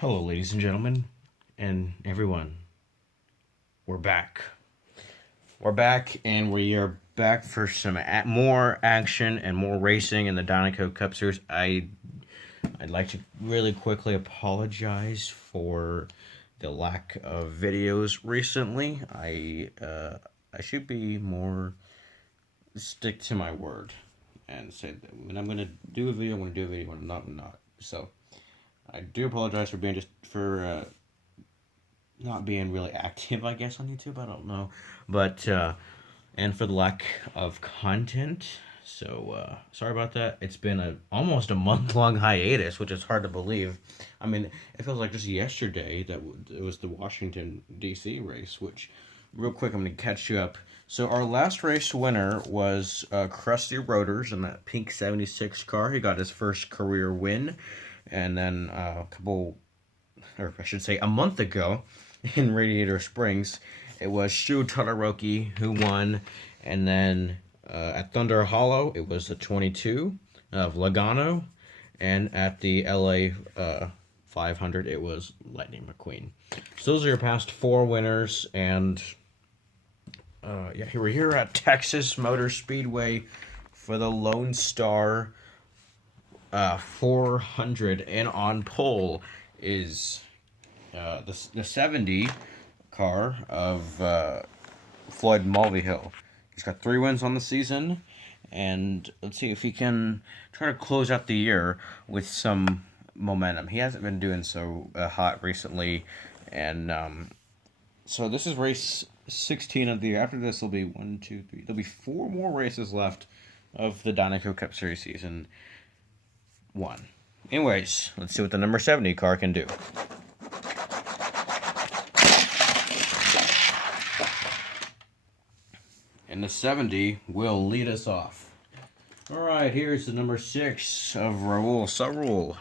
Hello, ladies and gentlemen, and everyone. We're back. We're back, and we are back for some more action and more racing in the Dinoco Cup Series. I'd like to really quickly apologize for the lack of videos recently. I should be more stick to my word and say that when I'm gonna do a video, I'm gonna do a video. When I'm not. So I do apologize for being just for not being really active, I guess, on YouTube. I don't know, but and for the lack of content. So sorry about that. It's been almost a month long hiatus, which is hard to believe. I mean, it feels like just yesterday that it was the Washington D.C. race. Which, real quick, I'm gonna catch you up. So our last race winner was Krusty Rotors in that pink '76 car. He got his first career win, and then or I should say, a month ago in Radiator Springs, it was Shu Todoroki who won, and then at Thunder Hollow, it was the 22 of Logano, and at the LA 500, it was Lightning McQueen. So those are your past four winners, and yeah, we're here at Texas Motor Speedway for the Lone Star 400, and on pole is the 70 car of Floyd Mulvihill. He's got 3 wins on the season, and let's see if he can try to close out the year with some momentum. He hasn't been doing so hot recently, and so this is race 16 of the year. After this, there'll be 1, 2, 3. There'll be 4 more races left of the Dinoco Cup Series season 1. Anyways, let's see what the number 70 car can do. And the 70 will lead us off. All right, here's the number 6 of Raoul Sarul,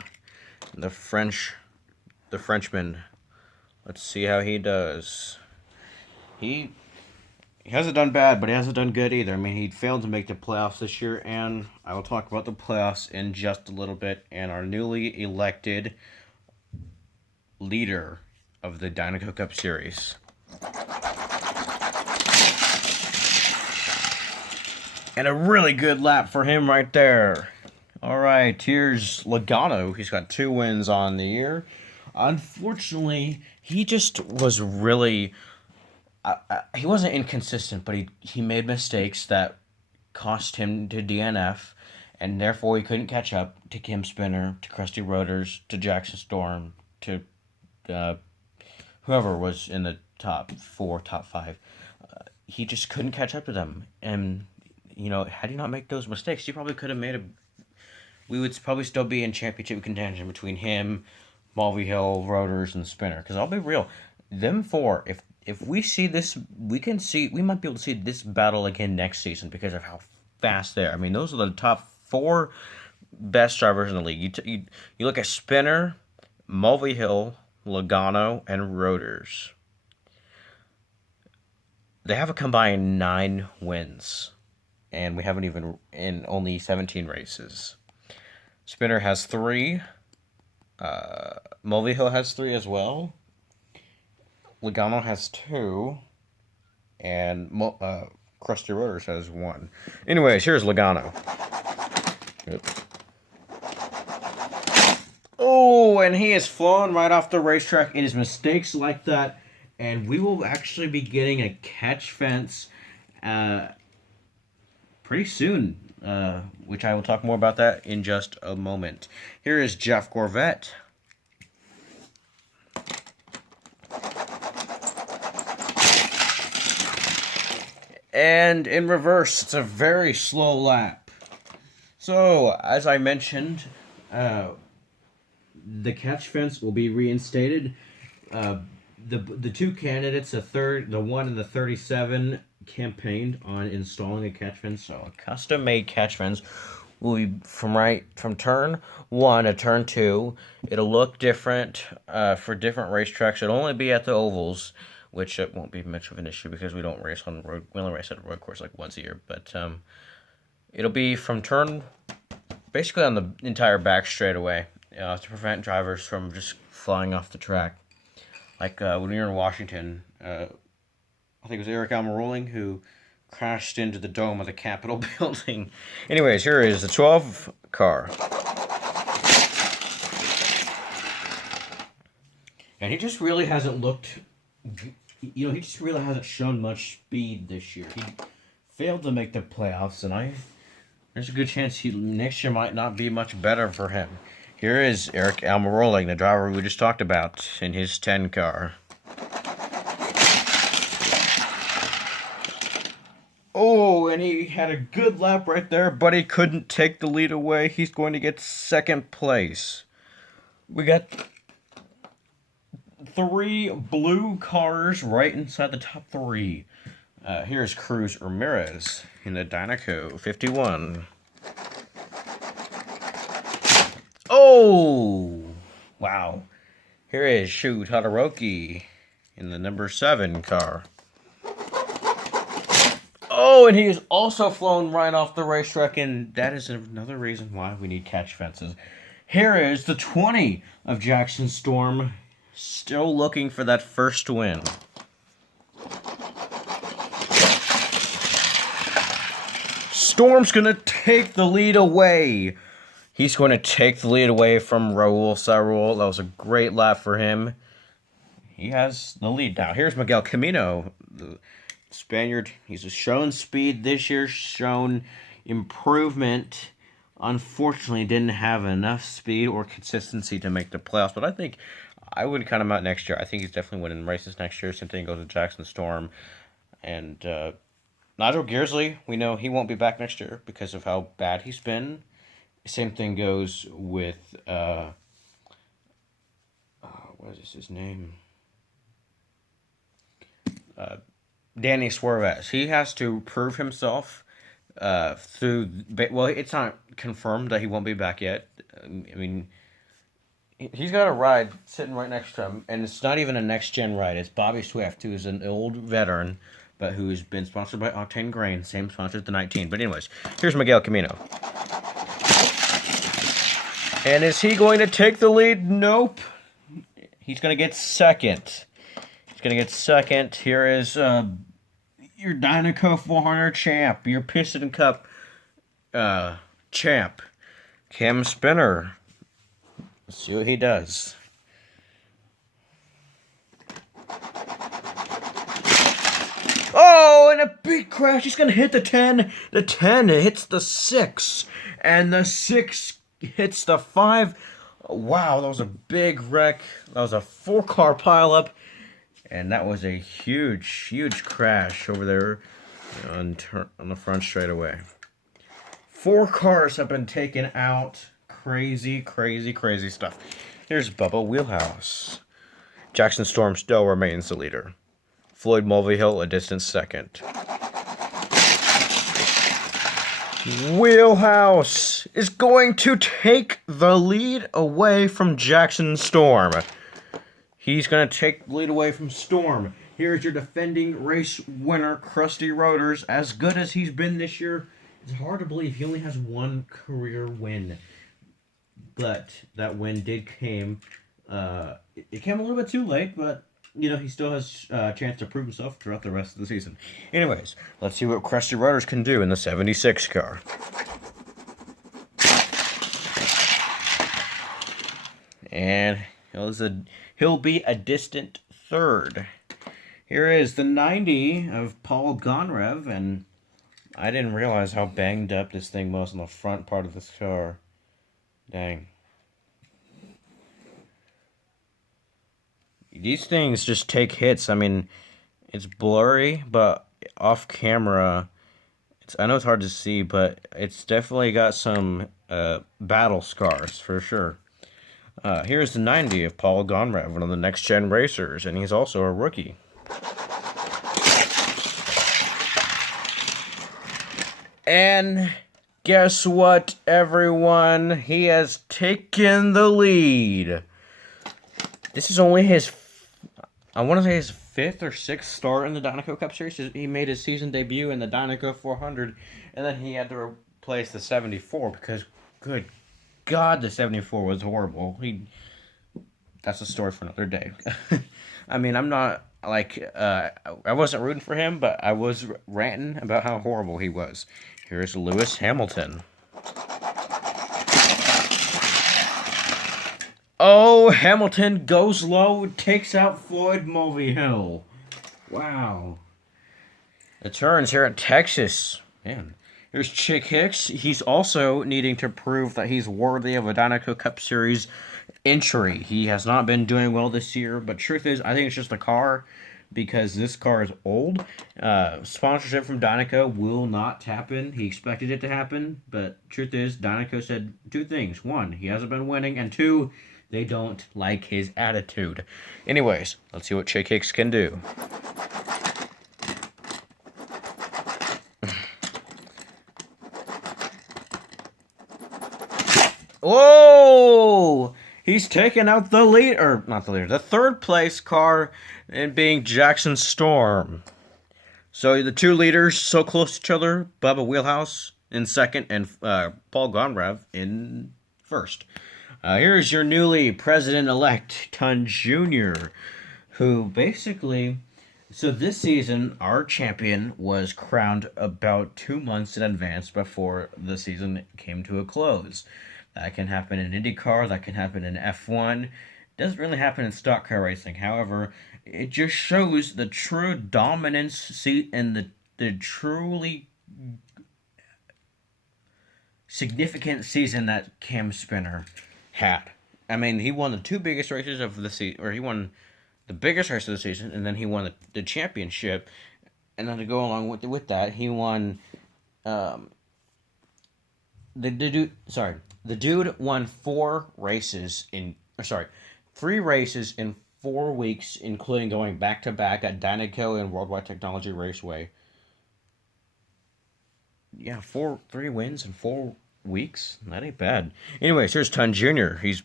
the Frenchman. Let's see how he does. He hasn't done bad, but he hasn't done good either. I mean, he failed to make the playoffs this year, and I will talk about the playoffs in just a little bit. And our newly elected leader of the Dinoco Cup Series. And a really good lap for him right there. All right, here's Logano. He's got 2 wins on the year. Unfortunately, he just was really... he wasn't inconsistent, but he made mistakes that cost him to DNF, and therefore he couldn't catch up to Kim Spinner, to Krusty Rotors, to Jackson Storm, to whoever was in the top 4, top 5. He just couldn't catch up to them, and had he not make those mistakes, he probably could have made we would probably still be in championship contention between him, Mulvihill, Rotors, and Spinner. Because I'll be real, them 4, if we see this, we might be able to see this battle again next season because of how fast they are. I mean, those are the top 4 best drivers in the league. You look at Spinner, Mulvihill, Logano, and Rotors. They have a combined 9 wins, and we haven't even in only 17 races. Spinner has 3. Mulvihill has 3 as well. Logano has 2. And Krusty Rotors has 1. Anyways, here's Logano. Oops. Oh, and he is flown right off the racetrack. It is mistakes like that. And we will actually be getting a catch fence pretty soon, which I will talk more about that in just a moment. Here is Jeff Gorvette. And in reverse, it's a very slow lap. So, as I mentioned, the catch fence will be reinstated. The 2 candidates, the 1 and the 37, campaigned on installing a catch fence. So a custom-made catch fence will be from turn 1 to turn 2. It'll look different for different racetracks. It'll only be at the ovals, which it won't be much of an issue because we don't race on road. We only race at a road course like once a year. But it'll be from turn, basically on the entire back straightaway. to prevent drivers from just flying off the track. Like when we were in Washington, I think it was Eric Almirola who crashed into the dome of the Capitol building. Anyways, here is the 12 car. And he just really hasn't looked, he just really hasn't shown much speed this year. He failed to make the playoffs, and there's a good chance next year might not be much better for him. Here is Eric Almirola, the driver we just talked about, in his 10 car. Oh, and he had a good lap right there, but he couldn't take the lead away. He's going to get second place. We got 3 blue cars right inside the top 3. Here's Cruz Ramirez in the Dynaco 51. Oh! Wow. Here is Shu Todoroki in the number 7 car. Oh, and he is also flown right off the racetrack, and that is another reason why we need catch fences. Here is the 20 of Jackson Storm, still looking for that first win. Storm's going to take the lead away. He's going to take the lead away from Raul Sarul. That was a great lap for him. He has the lead now. Here's Miguel Camino, the Spaniard. He's shown speed this year, shown improvement. Unfortunately, didn't have enough speed or consistency to make the playoffs. But I think I would count him out next year. I think he's definitely winning races next year. Same thing goes with Jackson Storm. And Nigel Gearsley, we know he won't be back next year because of how bad he's been. Same thing goes with, what is his name? Danny Suarez. He has to prove himself well, it's not confirmed that he won't be back yet. I mean, he's got a ride sitting right next to him, and it's not even a next-gen ride. It's Bobby Swift, who is an old veteran, but who's been sponsored by Octane Grain, same sponsor as the 19. But anyways, here's Miguel Camino. And is he going to take the lead? Nope. He's going to get second. Here is your Dynaco 400 champ, your Piston Cup champ, Cam Spinner. Let's see what he does. Oh, and a big crash. He's going to hit the 10. The 10 hits the 6. And the 6 hits the 5. Wow, that was a big wreck. That was a 4-car pileup. And that was a huge crash over there on the front straightaway. 4 cars have been taken out. Crazy stuff. Here's Bubba Wheelhouse. Jackson Storm still remains the leader. Floyd Mulvihill a distant second. Wheelhouse is going to take the lead away from Jackson Storm. He's going to take the lead away from Storm. Here's your defending race winner, Krusty Rotors. As good as he's been this year, it's hard to believe he only has 1 career win. But that win did came. It came a little bit too late, but he still has a chance to prove himself throughout the rest of the season. Anyways, let's see what Krusty Rotors can do in the 76 car. And he'll be a distant third. Here is the 90 of Paul Gonrev, and I didn't realize how banged up this thing was on the front part of this car. Dang. These things just take hits. I mean, it's blurry, but off camera, I know it's hard to see, but it's definitely got some battle scars for sure. Here's the 90 of Paul Gonrev, one of the next-gen racers, and he's also a rookie. And guess what, everyone? He has taken the lead. This is only his, I want to say his 5th or 6th start in the Dynaco Cup Series. He made his season debut in the Dynaco 400, and then he had to replace the 74 because, good God, the 74 was horrible. That's a story for another day. I mean, I'm not like I wasn't rooting for him, but I was ranting about how horrible he was. Here's Lewis Hamilton. Oh, Hamilton goes low, takes out Floyd Mulvihill. Wow. The turns here at Texas. Man. Here's Chick Hicks. He's also needing to prove that he's worthy of a Dynaco Cup Series entry. He has not been doing well this year, but truth is, I think it's just the car, because this car is old. Sponsorship from Dynaco will not happen. He expected it to happen, but truth is, Dynaco said two things. One, he hasn't been winning, and two, they don't like his attitude. Anyways, let's see what Chick Hicks can do. Whoa! He's taken out the lead, or not the leader, the third place car, and being Jackson Storm. So the two leaders so close to each other, Bubba Wheelhouse in second and Paul Gonrev in first. Here's your newly president-elect, Tun Jr., who basically... So this season, our champion was crowned about 2 months in advance before the season came to a close. That can happen in IndyCar, that can happen in F1. It doesn't really happen in stock car racing. However, it just shows the true dominance and the truly significant season that Cam Spinner had. I mean, he won the two biggest races of the season, or he won the biggest race of the season, and then he won the championship. And then to go along with that, he won the dude won 3 races in 4 weeks, including going back-to-back at Dynaco and Worldwide Technology Raceway. Yeah, 3 wins in 4 weeks? That ain't bad. Anyways, here's Tun Jr. He's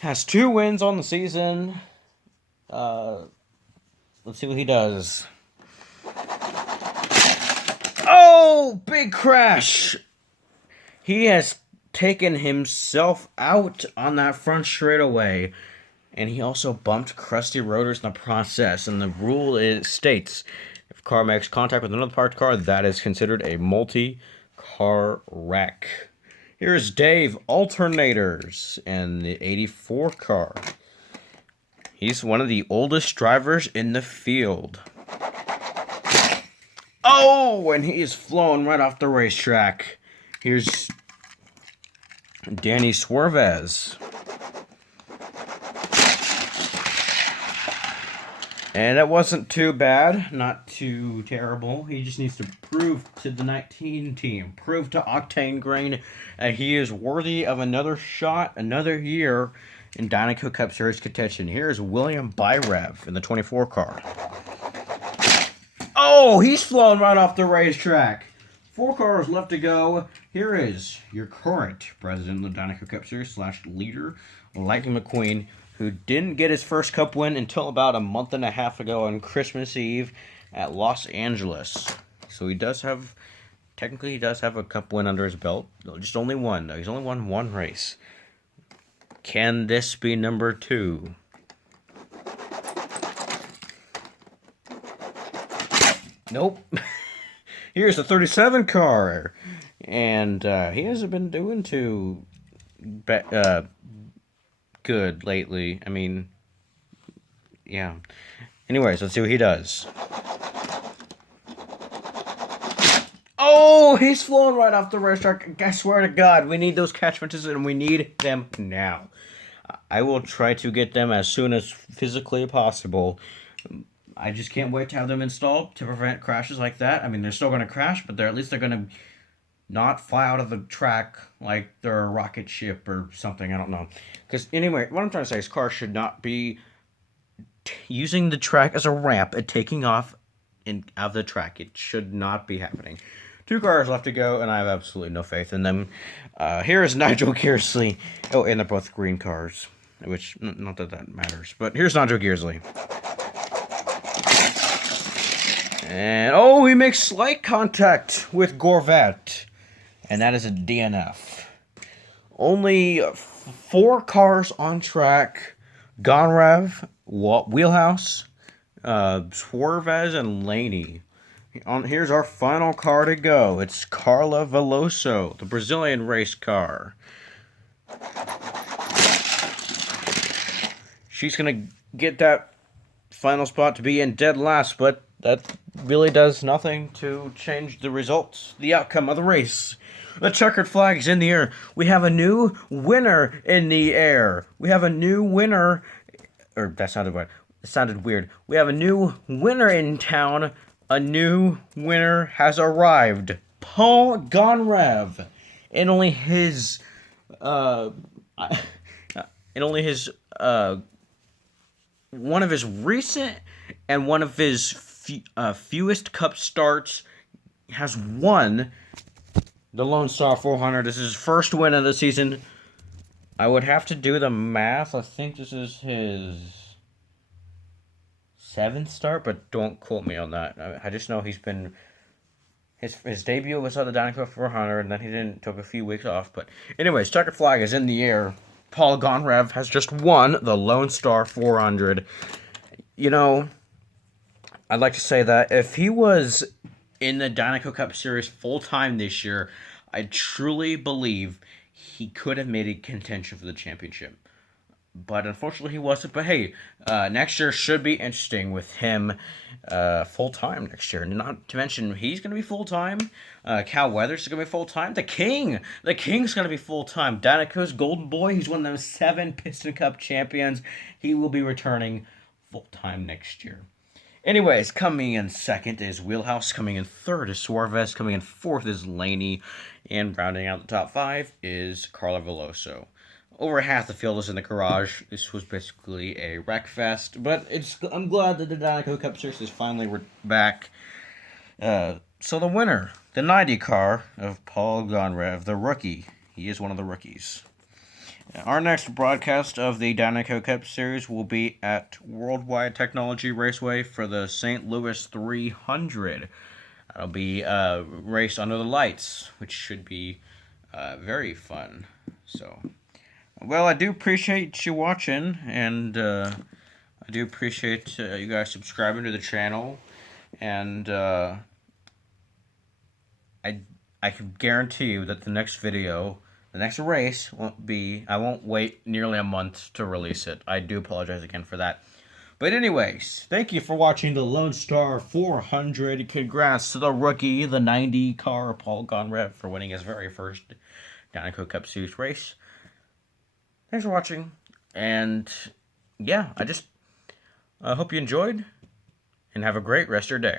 has 2 wins on the season. Let's see what he does. Oh, big crash! He has taken himself out on that front straightaway, and he also bumped Krusty Rotors in the process. And the rule states, if a car makes contact with another parked car, that is considered a multi-car wreck. Here's Dave Alternators and the 84 car. He's one of the oldest drivers in the field. Oh, and he is flown right off the racetrack. Here's Danny Swervez. And it wasn't too bad, not too terrible. He just needs to prove to the 19 team, prove to Octane Grain that he is worthy of another shot, another year in Dynaco Cup Series contention. Here's William Byrev in the 24 car. Oh, he's flown right off the racetrack. 4 cars left to go. Here is your current president of the Dynaco Cup Series / leader, Lightning McQueen, who didn't get his first Cup win until about a month and a half ago on Christmas Eve at Los Angeles. So he does have, technically he does have a Cup win under his belt. Just only one, though. He's only won 1 race. Can this be number 2? Nope. Here's the 37 car. And he hasn't been doing too good lately. I mean, yeah. Anyways, let's see what he does. Oh, he's flown right off the racetrack. I swear to God, we need those catchments, and we need them now. I will try to get them as soon as physically possible. I just can't wait to have them installed to prevent crashes like that. I mean, they're still going to crash, but at least they're going to not fly out of the track like they're a rocket ship or something. I don't know. Because anyway, what I'm trying to say is cars should not be using the track as a ramp and taking off out of the track. It should not be happening. 2 cars left to go, and I have absolutely no faith in them. Here is Nigel Gearsley. Oh, and they're both green cars, which, not that that matters. But here's Nigel Gearsley. And, oh, he makes slight contact with Gorvet. And that is a DNF. Only 4 cars on track. Gonrev, Wheelhouse, Suarez, and Laney. Here's our final car to go. It's Carla Veloso, the Brazilian race car. She's going to get that final spot to be in dead last, but that really does nothing to change the results, the outcome of the race. The checkered flag is in the air. We have a new winner in the air. We have a new winner. Or that sounded weird. It sounded weird. We have a new winner in town. A new winner has arrived. Paul Gonrev. And only his one of his recent and one of his fewest cup starts has won the Lone Star 400. This is his first win of the season. I would have to do the math. I think this is his 7th start, but don't quote me on that. I just know he's been... His debut was at the Danico 400, and then he took a few weeks off. But anyways, checkered flag is in the air. Paul Gonrev has just won the Lone Star 400. You know, I'd like to say that if he was in the Danico Cup Series full-time this year, I truly believe he could have made a contention for the championship. But unfortunately he wasn't. But hey, next year should be interesting with him full-time next year. Not to mention, he's going to be full-time. Cal Weathers is going to be full-time. The King's going to be full-time. Danico's golden boy. He's one of those 7 Piston Cup champions. He will be returning full-time next year. Anyways, coming in second is Wheelhouse. Coming in third is Suarez. Coming in fourth is Laney. And rounding out the top 5 is Carla Veloso. Over half the field is in the garage. This was basically a wreck fest, but I'm glad that the Danico Cup Series is finally back. So the winner, the 90 car of Paul Gonrev, the rookie. He is one of the rookies. Our next broadcast of the Danico Cup Series will be at Worldwide Technology Raceway for the St. Louis 300. That'll be a race under the lights, which should be very fun. So... Well, I do appreciate you watching, and I do appreciate you guys subscribing to the channel, and I can guarantee you that the next video, the next race, I won't wait nearly a month to release it. I do apologize again for that. But anyways, thank you for watching the Lone Star 400. Congrats to the rookie, the 90 car, Paul Gonrev, for winning his very first Danico Cup Series race. Thanks for watching, and yeah, I just hope you enjoyed, and have a great rest of your day.